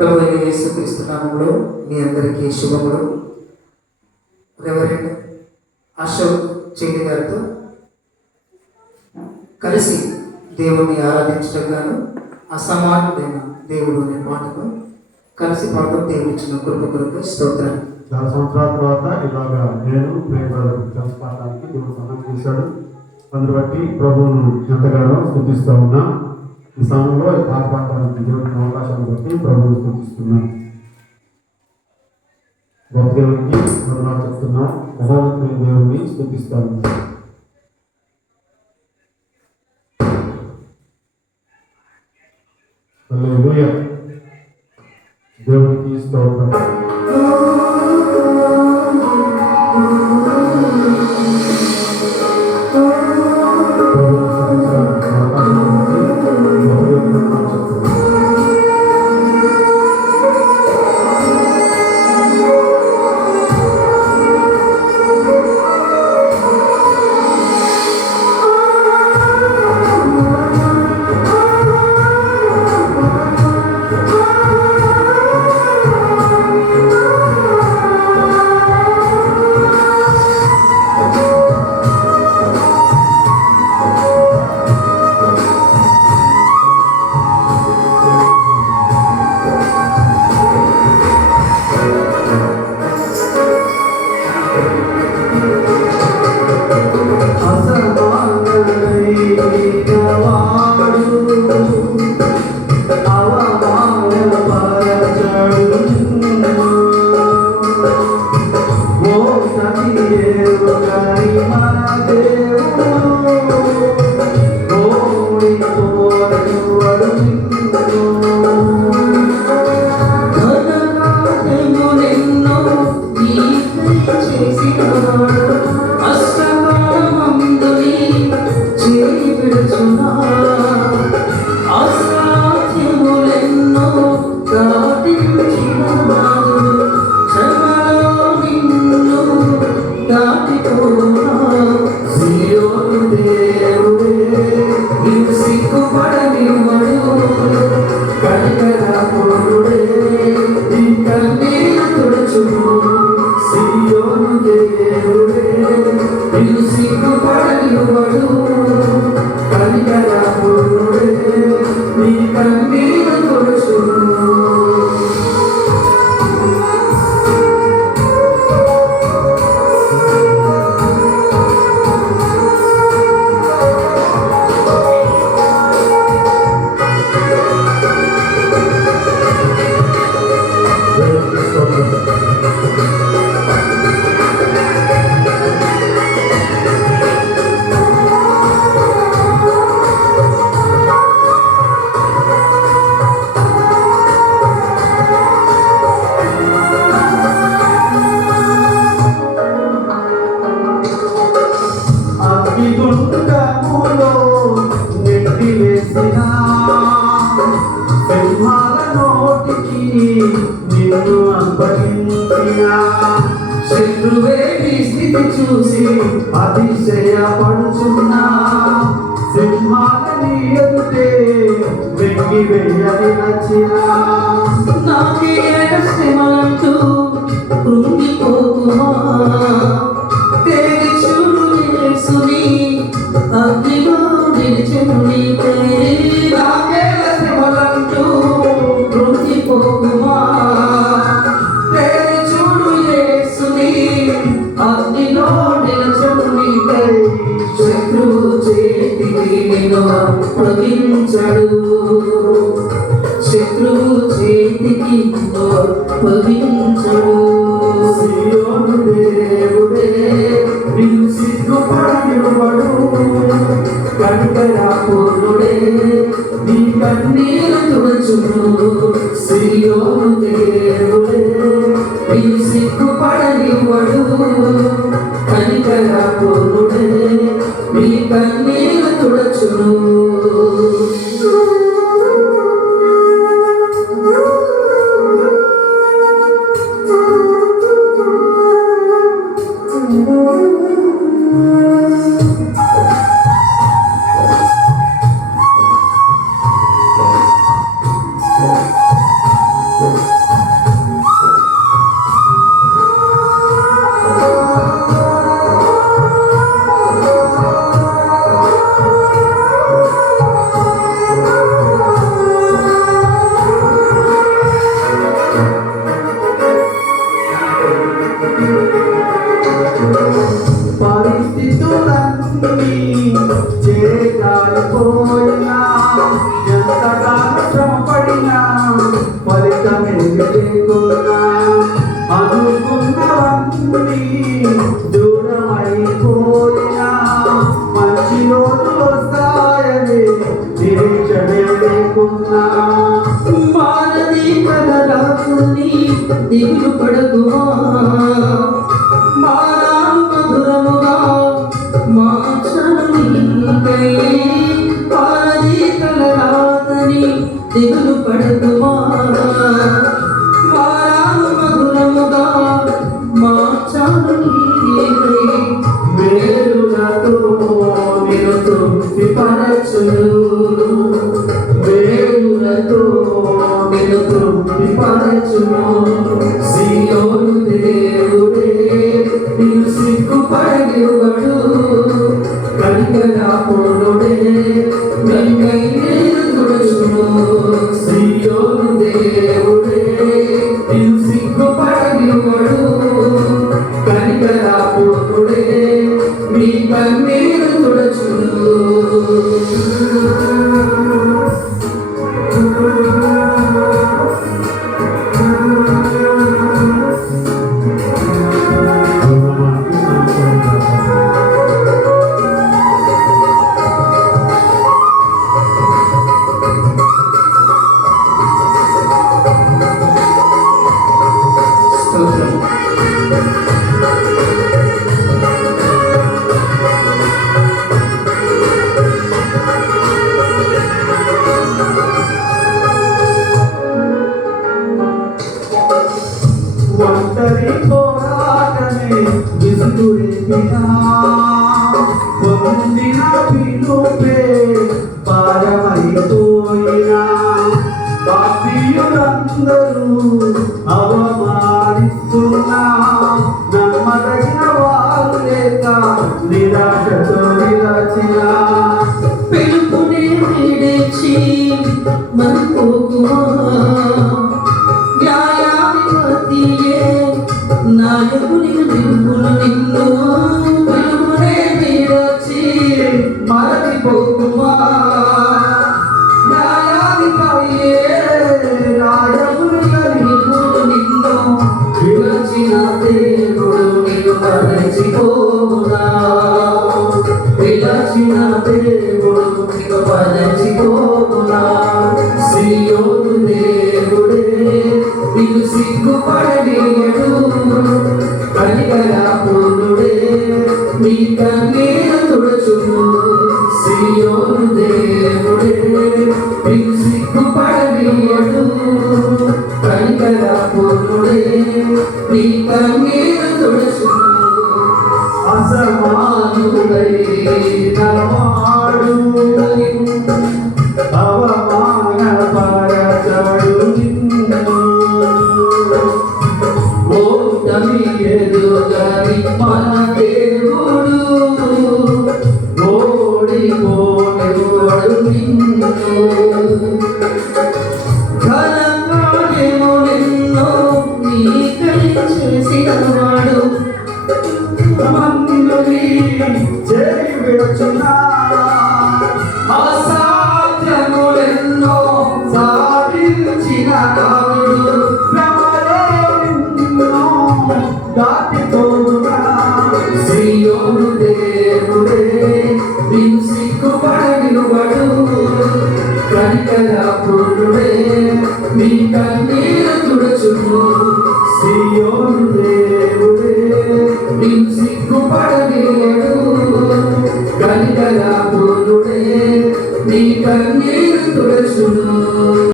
ప్రభు అయిన యేసుక్రీస్తు మీ అందరికీ శుభములు. రెవరెండ్ అశోక్ చెల్లి గారితో కలిసి దేవుణ్ణి ఆరాధించడం గాను అసమానుడైన దేవుడు అనే మాటను కలిసి పాడడం దేవుడు ఇచ్చిన కృప కొరకు స్తోత్రం. చాలా సంవత్సరాల తర్వాత ఇలాగా నేను ప్రేమ తెలుసుకోవడానికి దేవుడు సహాయం చేశాడు. అందుని బట్టి ప్రభువును ఎంతగానో స్థుతిస్తూ ఉన్నా. ఈ సమయంలో ఈ పాట అవకాశాలు బట్టి ప్రభుత్వం సూచిస్తున్నాం గొప్ప దేవునికి వందనాలు చెప్తున్నాం ప్రధానమైన దేవుడిని స్థుతిస్తాను హల్లెలూయా. దేవునికి స్తోత్రం. నీకై నిన్ను అప్పగించిన శత్రువేది స్థితి చూసి అతిశయపడుచున్నా. సింహాల ఎదుటే వెంగి వెయ్యని నచ్చిన. నాకే శ్రమలంటూ కృంగిపోకుమా తేరి చూడు యేసుని అగ్నిలో అప్పగించడు సియోను దేవుడే నిన్ను సిగ్గుపడనివ్వడు. కనికరాపూర్ణుడే నీ కన్నీరు తుడుచును సియోను దేవుడే నీ సిగ్గుపడనివ్వడు. కనికరాపూర్ణుడే నీ కన్నీరు తుడుచును. భారతీ కదరా దిగులు పడకుమా? Gracias. ఒంటరి పోరాటమే విసుగుడిపినా పొందిన పిలుపే పారమైపోయినా బాధ్యులందరూ అవమానిస్తున్నా. నిరాశతో నిలచినా. Tamil Kedu Kari Pana నీ కన్నీరు తుడచును. సియోను దేవుడే నీ సిగ్గుపడలేడు కలిగలా పూనుడే